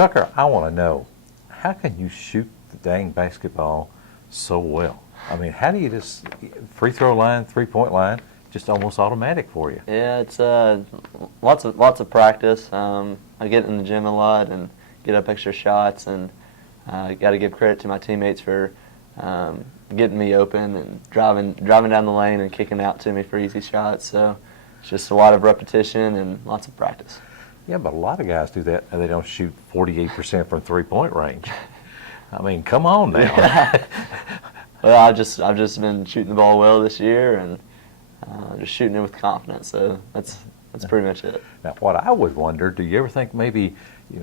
Tucker, I want to know, how can you shoot the dang basketball so well? I mean, how do you just, free throw line, 3-point line, just almost automatic for you? Yeah, it's lots of practice. I get in the gym a lot and get up extra shots, and got to give credit to my teammates for getting me open and driving down the lane and kicking out to me for easy shots. So it's just a lot of repetition and lots of practice. Yeah, but a lot of guys do that, and they don't shoot 48% from 3-point range. I mean, come on now. Yeah. Well, I've just been shooting the ball well this year, and just shooting it with confidence. So that's pretty much it. Now, what I would wonder, do you ever think maybe,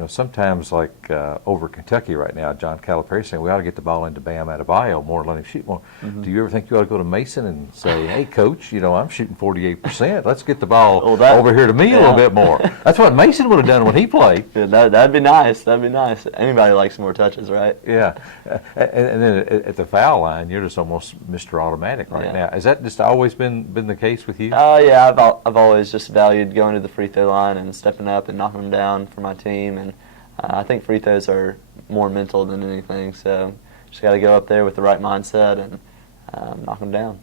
sometimes like over Kentucky right now, John Calipari saying we ought to get the ball into Bam Adebayo more and let him shoot more. Mm-hmm. Do you ever think you ought to go to Mason and say, hey, Coach, I'm shooting 48%. Let's get the ball over here to me a little bit more. That's what Mason would have done when he played. Yeah, that'd be nice. That'd be nice. Anybody likes more touches, right? Yeah. And then at the foul line, you're just almost Mr. Automatic right now. Has that just always been the case with you? Yeah, I've always just valued going to the free throw line and stepping up and knocking them down for my team. And I think free throws are more mental than anything. So just got to go up there with the right mindset and knock them down.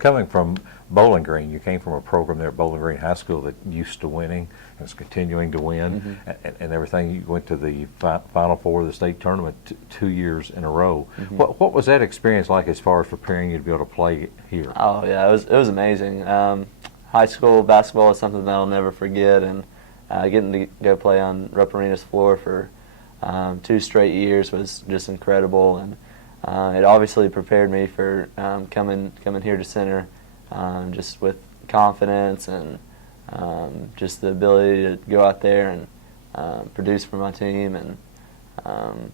Coming from Bowling Green, you came from a program there at Bowling Green High School that used to winning and is continuing to win, and everything. You went to the Final Four of the state tournament 2 years in a row. What was that experience like as far as preparing you to be able to play here? Oh yeah, it was amazing. High school basketball is something that I'll never forget, and getting to go play on Rupp Arena's floor for 2 straight years was just incredible, and it obviously prepared me for coming here to Center, just with confidence and just the ability to go out there and produce for my team, and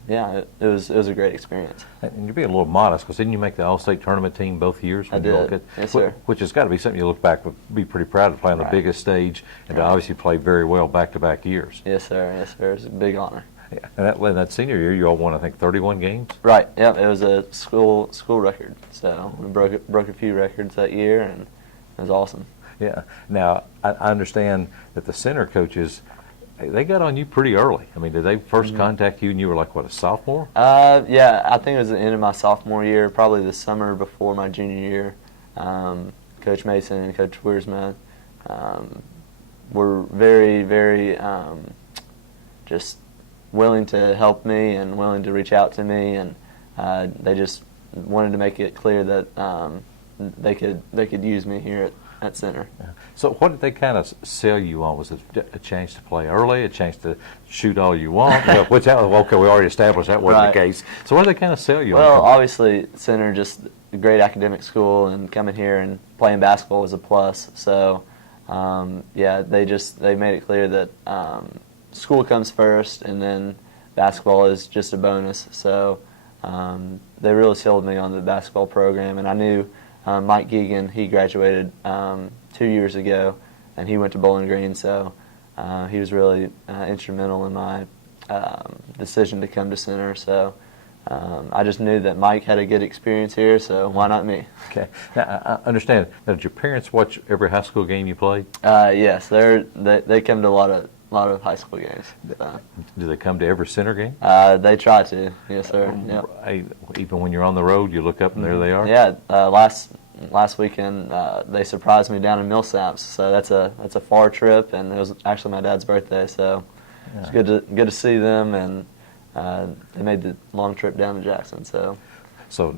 it was a great experience. And you're being a little modest, because didn't you make the All-State tournament team both years? I did. Yes, sir. Which has got to be something you look back and be pretty proud of, play on the biggest stage, and to obviously play very well back-to-back years. Yes, sir. Yes, sir. It's a big honor. Yeah. And that senior year, you all won, I think, 31 games? Right. Yep. It was a school record. So we broke a few records that year, and it was awesome. Yeah. Now, I understand that the center coaches, they got on you pretty early. I mean, did they first contact you and you were like, what, a sophomore? Yeah, I think it was the end of my sophomore year, probably the summer before my junior year. Coach Mason and Coach Wiersma were very, very just willing to help me and willing to reach out to me, and they just wanted to make it clear that they could use me here at Center. Yeah. So what did they kind of sell you on? Was it a chance to play early, a chance to shoot all you want? Which, okay, we already established that wasn't the case. So what did they kind of sell you on? Well, obviously Center, just a great academic school, and coming here and playing basketball was a plus. So they made it clear that school comes first, and then basketball is just a bonus. So they really sold me on the basketball program, and I knew Mike Geegan, he graduated 2 years ago, and he went to Bowling Green, so he was really instrumental in my decision to come to Center. So I just knew that Mike had a good experience here, so why not me? Okay. Now, I understand. Now, did your parents watch every high school game you played? Yes, they come to a lot of high school games. Do they come to every Center game? They try to, yes, sir. Yep. Even when you're on the road, you look up and there they are? Yeah, last weekend they surprised me down in Millsaps, so that's a far trip, and it was actually my dad's birthday, so it's good to see them, and they made the long trip down to Jackson. So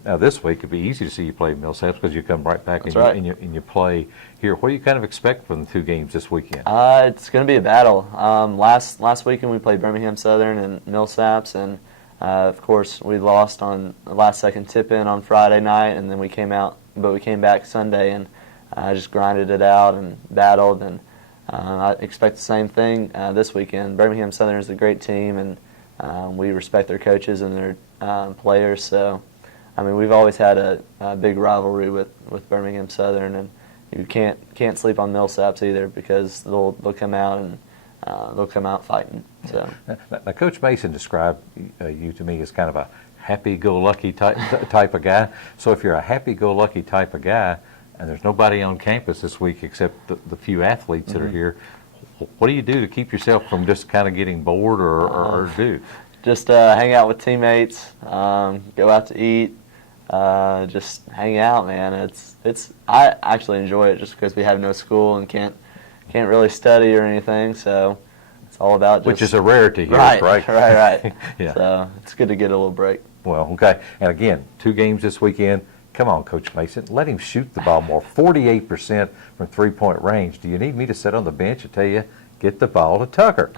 now this week it'd be easy to see you play Millsaps because you come right back and you play here. What do you kind of expect from the 2 games this weekend? It's going to be a battle. Last weekend we played Birmingham Southern and Millsaps, and of course we lost on the last-second tip-in on Friday night, and then we came back Sunday and just grinded it out and battled, and I expect the same thing this weekend. Birmingham Southern is a great team, and we respect their coaches and their players, so I mean, we've always had a big rivalry with Birmingham Southern, and you can't sleep on Millsaps either, because they'll come out and they'll come out fighting. So now, Coach Mason described you to me as kind of a happy-go-lucky type of guy. So if you're a happy-go-lucky type of guy, and there's nobody on campus this week except the few athletes that are here, What do you do to keep yourself from just kind of getting bored or do? Just hang out with teammates, go out to eat, just hang out, man. I actually enjoy it just because we have no school and can't really study or anything, so it's all about just, which is a rarity here, right? Right. Yeah. So it's good to get a little break. Well, okay. And again, 2 games this weekend. Come on, Coach Mason. Let him shoot the ball more. 48% from three-point range. Do you need me to sit on the bench and tell you, get the ball to Tucker?